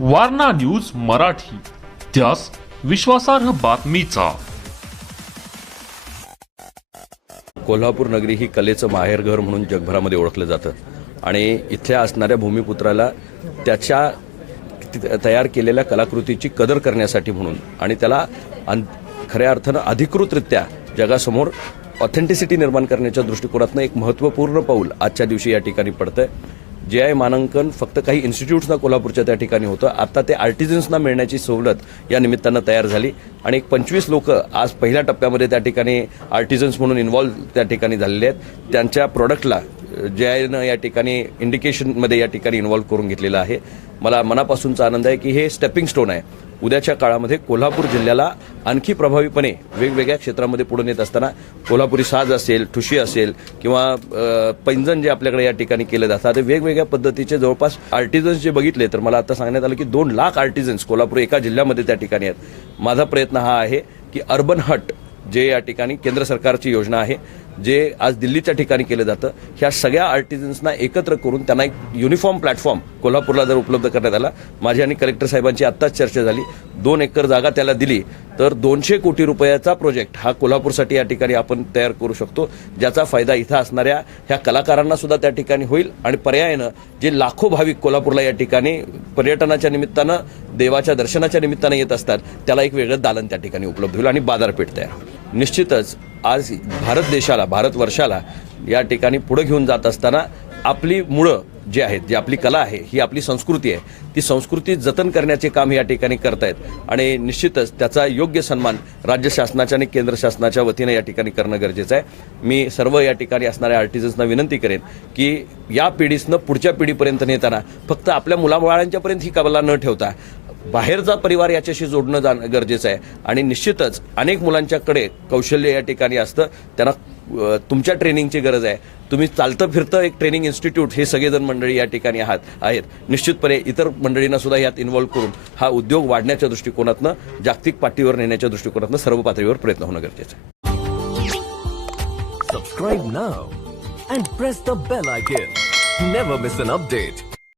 Warna news Marathi त्यास विश्वासार्ह बातमीचा. कोल्हापूर नगरी ही कलेचं माहेरघर म्हणून जगभरामध्ये ओळखलं जातं. आणि इथल्या असणाऱ्या भूमिपुत्राला त्याच्या तयार केलेल्या कलाकृतीची कदर करण्यासाठी म्हणून आणि त्याला अन खऱ्या अर्थानं अधिकृतरित्या जगासमोर ऑथेंटिसिटी निर्माण करण्याच्या दृष्टिकोनातनं एक महत्त्वपूर्ण पाऊल आजच्या दिवशी या ठिकाणी पडतंय. जे आय मानांकन फक्त काही इन्स्टिट्यूट्सना कोल्हापूरच्या त्या ठिकाणी होतं. आता ते आर्टिझन्सना मिळण्याची सवलत या निमित्तानं तयार झाली. आणि एक पंचवीस लोक आज पहिल्या टप्प्यामध्ये त्या ठिकाणी आर्टिझन्स म्हणून इन्व्हॉल्व त्या ठिकाणी झालेले आहेत. त्यांच्या प्रॉडक्टला जे आयनं या ठिकाणी इंडिकेशनमध्ये या ठिकाणी इन्व्हॉल्व करून घेतलेलं आहे. मला मनापासूनचा आनंद आहे की हे स्टेपिंग स्टोन आहे. उद्याच्या काळामध्ये कोल्हापूर जिल्ह्याला आणखी प्रभावीपणे वेगवेगळ्या क्षेत्रामध्ये पुढे नेत असताना कोल्हापुरी साज असेल ठुशी असेल किंवा पैंजण जे आपल्याकडे या ठिकाणी केलं जातं ते वेगवेगळ्या पद्धतीचे जवळपास आर्टिझन्स जे बघितले तर मला आता सांगण्यात आलं की दोन लाख आर्टिझन्स कोल्हापूर एका जिल्ह्यामध्ये त्या ठिकाणी आहेत. माझा प्रयत्न हा आहे की अर्बन हट जे या ठिकाणी केंद्र सरकारची योजना आहे जे आज दिल्लीच्या ठिकाणी केलं जातं ह्या सगळ्या आर्टिझन्सना एकत्र करून त्यांना एक युनिफॉर्म प्लॅटफॉर्म कोल्हापूरला जर उपलब्ध करण्यात आला माझी आणि कलेक्टर साहेबांची आत्ताच चर्चा झाली दोन एकर जागा त्याला दिली तर दोनशे कोटी रुपयाचा प्रोजेक्ट हा कोल्हापूरसाठी या ठिकाणी आपण तयार करू शकतो ज्याचा फायदा इथं असणाऱ्या ह्या कलाकारांना सुद्धा त्या ठिकाणी होईल आणि पर्यायानं जे लाखो भाविक कोल्हापूरला या ठिकाणी पर्यटनाच्या निमित्तानं देवाच्या दर्शनाच्या निमित्तानं येत असतात त्याला एक वेगळं दालन त्या ठिकाणी उपलब्ध होईल आणि बाजारपेठ तयार होईल. निश्चितच आज भारत देशाला भारतवर्षाला या ठिकाणी पुढे घेऊन जात असताना आपली मुळं जे आहेत जी आपली कला आहे ही आपली संस्कृती आहे ती संस्कृती जतन करण्याचे काम या ठिकाणी करतायत. आणि निश्चितच त्याचा योग्य सन्मान राज्य शासनाच्या आणि केंद्र शासनाच्या वतीनं या ठिकाणी करणं गरजेचं आहे. मी सर्व या ठिकाणी असणाऱ्या आर्टिजन्सना विनंती करेन की या पिढीसनं पुढच्या पिढीपर्यंत नेताना फक्त आपल्या मुलाबाळांच्यापर्यंत ही कला न ठेवता बाहेरचा परिवार याच्याशी जोडणं जाणं गरजेचं आहे. आणि निश्चितच अनेक मुलांच्याकडे कौशल्य या ठिकाणी असतं. त्यांना तुमच्या ट्रेनिंगची गरज आहे. तुम्ही चालतं फिरतं एक ट्रेनिंग इन्स्टिट्यूट हे सगळेजण मंडळी या ठिकाणी आहात आहेत. निश्चितपणे इतर मंडळींना सुद्धा यात इन्व्हॉल्व्ह करून हा उद्योग वाढण्याच्या दृष्टिकोनातनं जागतिक पातळीवर नेण्याच्या दृष्टिकोनातनं सर्व पातळीवर प्रयत्न होणं गरजेचं आहे. Subscribe now and press the bell icon. Never miss an update